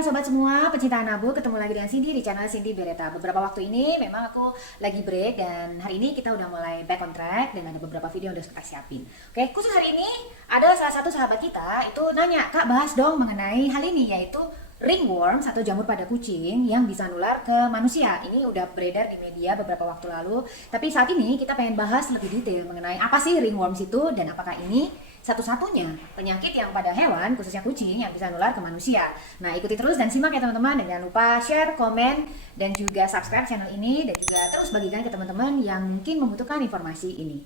siang sobat semua, pecinta Anabu, ketemu lagi dengan Cindy di channel Cindy Beretta. Beberapa waktu ini memang aku lagi break dan hari ini kita udah mulai back on track dan ada beberapa video yang udah kita siapin. Oke, khusus hari ini ada salah satu sahabat kita itu nanya, "Kak, bahas dong mengenai hal ini, yaitu ringworms atau jamur pada kucing yang bisa nular ke manusia." Ini udah beredar di media beberapa waktu lalu, tapi saat ini kita pengen bahas lebih detail mengenai apa sih ringworms itu dan apakah ini satu-satunya penyakit yang pada hewan, khususnya kucing, yang bisa nular ke manusia. Nah, ikuti terus dan simak ya teman-teman, dan jangan lupa share, komen, dan juga subscribe channel ini, dan juga terus bagikan ke teman-teman yang mungkin membutuhkan informasi ini.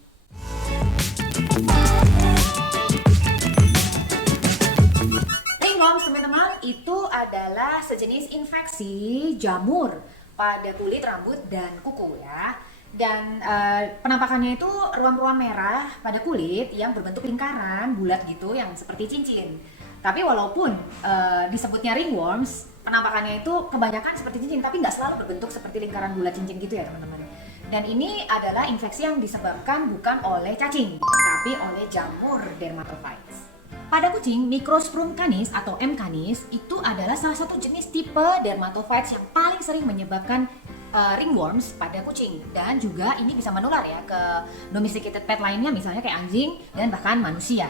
Ringworms teman-teman itu adalah sejenis infeksi jamur pada kulit, rambut, dan kuku ya. Dan penampakannya itu ruam-ruam merah pada kulit yang berbentuk lingkaran bulat gitu yang seperti cincin. Tapi walaupun disebutnya ringworms, penampakannya itu kebanyakan seperti cincin, tapi nggak selalu berbentuk seperti lingkaran bulat cincin gitu ya teman-teman. Dan ini adalah infeksi yang disebabkan bukan oleh cacing, tapi oleh jamur dermatophytes. Pada kucing, Microsporum canis atau M. canis itu adalah salah satu jenis tipe dermatophytes yang paling sering menyebabkan ringworms pada kucing, dan juga ini bisa menular ya ke domesticated pet lainnya, misalnya kayak anjing dan bahkan manusia.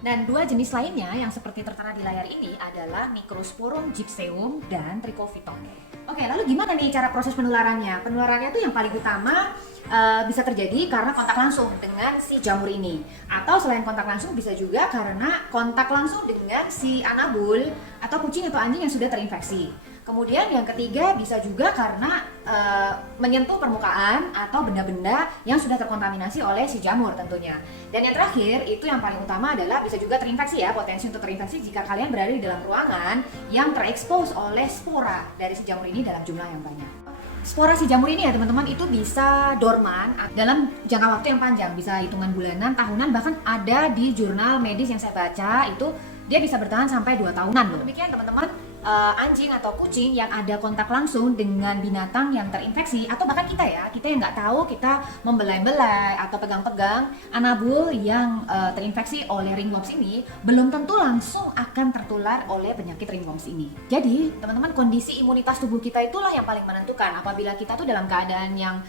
Dan dua jenis lainnya yang seperti tertera di layar ini adalah Microsporum gypseum dan Trichophyton. Oke, lalu gimana nih cara proses penularannya? Penularannya itu yang paling utama bisa terjadi karena kontak langsung dengan si jamur ini, atau selain kontak langsung bisa juga karena kontak langsung dengan si anabul atau kucing atau anjing yang sudah terinfeksi. Kemudian yang ketiga bisa juga karena menyentuh permukaan atau benda-benda yang sudah terkontaminasi oleh si jamur tentunya. Dan yang terakhir itu yang paling utama adalah bisa juga terinfeksi ya, potensi untuk terinfeksi jika kalian berada di dalam ruangan yang terekspos oleh spora dari si jamur ini dalam jumlah yang banyak. Spora si jamur ini ya teman-teman itu bisa dorman dalam jangka waktu yang panjang, bisa hitungan bulanan, tahunan, bahkan ada di jurnal medis yang saya baca itu dia bisa bertahan sampai 2 tahunan loh. Demikian teman-teman, anjing atau kucing yang ada kontak langsung dengan binatang yang terinfeksi, atau bahkan kita yang nggak tahu, kita membelai-belai atau pegang-pegang anabul yang terinfeksi oleh ringworms ini, belum tentu langsung akan tertular oleh penyakit ringworms ini. Jadi teman-teman, kondisi imunitas tubuh kita itulah yang paling menentukan. Apabila kita tuh dalam keadaan yang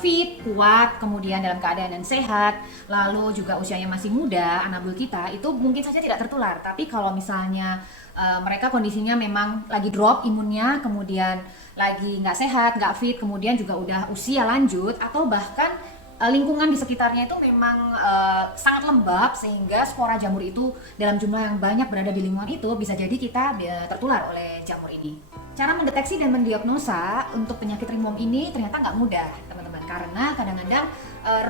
fit, kuat, kemudian dalam keadaan yang sehat, lalu juga usianya masih muda, anabul kita itu mungkin saja tidak tertular. Tapi kalau misalnya mereka kondisinya memang lagi drop imunnya, kemudian lagi nggak sehat, nggak fit, kemudian juga udah usia lanjut, atau bahkan lingkungan di sekitarnya itu memang sangat lembab sehingga spora jamur itu dalam jumlah yang banyak berada di lingkungan itu, bisa jadi kita tertular oleh jamur ini. Cara mendeteksi dan mendiagnosa untuk penyakit ringworm ini ternyata nggak mudah teman-teman, karena kadang-kadang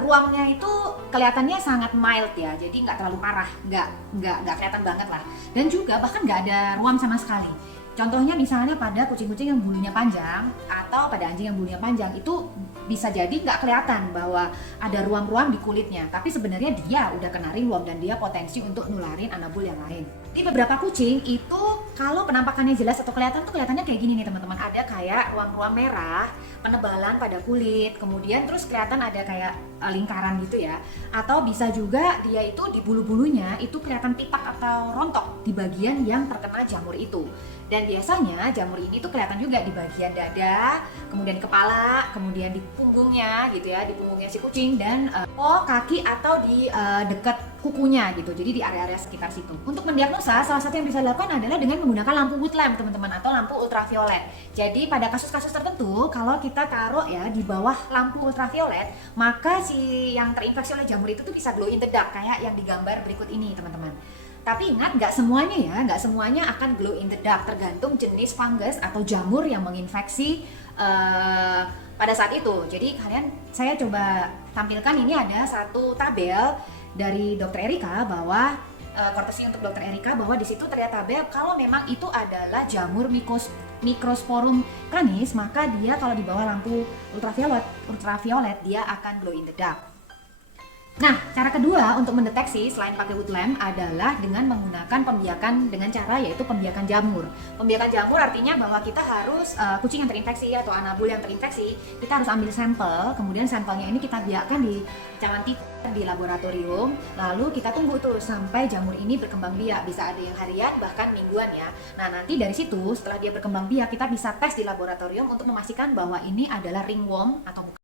ruamnya itu kelihatannya sangat mild ya, jadi nggak terlalu parah, nggak kelihatan banget lah, dan juga bahkan nggak ada ruam sama sekali. Contohnya misalnya pada kucing-kucing yang bulunya panjang atau pada anjing yang bulunya panjang, itu bisa jadi nggak kelihatan bahwa ada ruam-ruam di kulitnya, tapi sebenarnya dia udah kena ringworm dan dia potensi untuk nularin anabul yang lain. Di beberapa kucing itu kalau penampakannya jelas atau kelihatan tuh kelihatannya kayak gini nih teman-teman, ada kayak ruam-ruam merah, penebalan pada kulit, kemudian terus kelihatan ada kayak lingkaran gitu ya, atau bisa juga dia itu di bulu-bulunya itu kelihatan pipak atau rontok di bagian yang terkena jamur itu. Dan biasanya jamur ini tuh kelihatan juga di bagian dada, kemudian di kepala, kemudian di punggungnya gitu ya, di punggungnya si kucing, dan kaki atau di dekat kukunya gitu, jadi di area-area sekitar situ. Untuk mendiagnosa, salah satu yang bisa dilakukan adalah dengan menggunakan lampu woodlamp teman-teman, atau lampu ultraviolet. Jadi pada kasus-kasus tertentu, kalau kita taruh ya di bawah lampu ultraviolet, maka si yang terinfeksi oleh jamur itu tuh bisa glow in the dark kayak yang digambar berikut ini teman-teman. Tapi ingat, nggak semuanya akan glow in the dark, tergantung jenis fungus atau jamur yang menginfeksi pada saat itu. Jadi saya coba tampilkan, ini ada satu tabel dari Dr. Erika bahwa courtesy untuk Dr. Erika, bahwa di situ terlihat tabel kalau memang itu adalah jamur Microsporum canis, maka dia kalau di bawah lampu ultraviolet dia akan glow in the dark. Nah, cara kedua untuk mendeteksi selain pakai woodlamp adalah dengan menggunakan pembiakan dengan cara yaitu pembiakan jamur. Pembiakan jamur artinya bahwa kita harus kucing yang terinfeksi atau anabul yang terinfeksi, kita harus ambil sampel, kemudian sampelnya ini kita biarkan di cawan tikus di laboratorium, lalu kita tunggu tuh sampai jamur ini berkembang biak, bisa ada yang harian bahkan mingguan ya. Nah, nanti dari situ setelah dia berkembang biak, kita bisa tes di laboratorium untuk memastikan bahwa ini adalah ringworm atau bukan.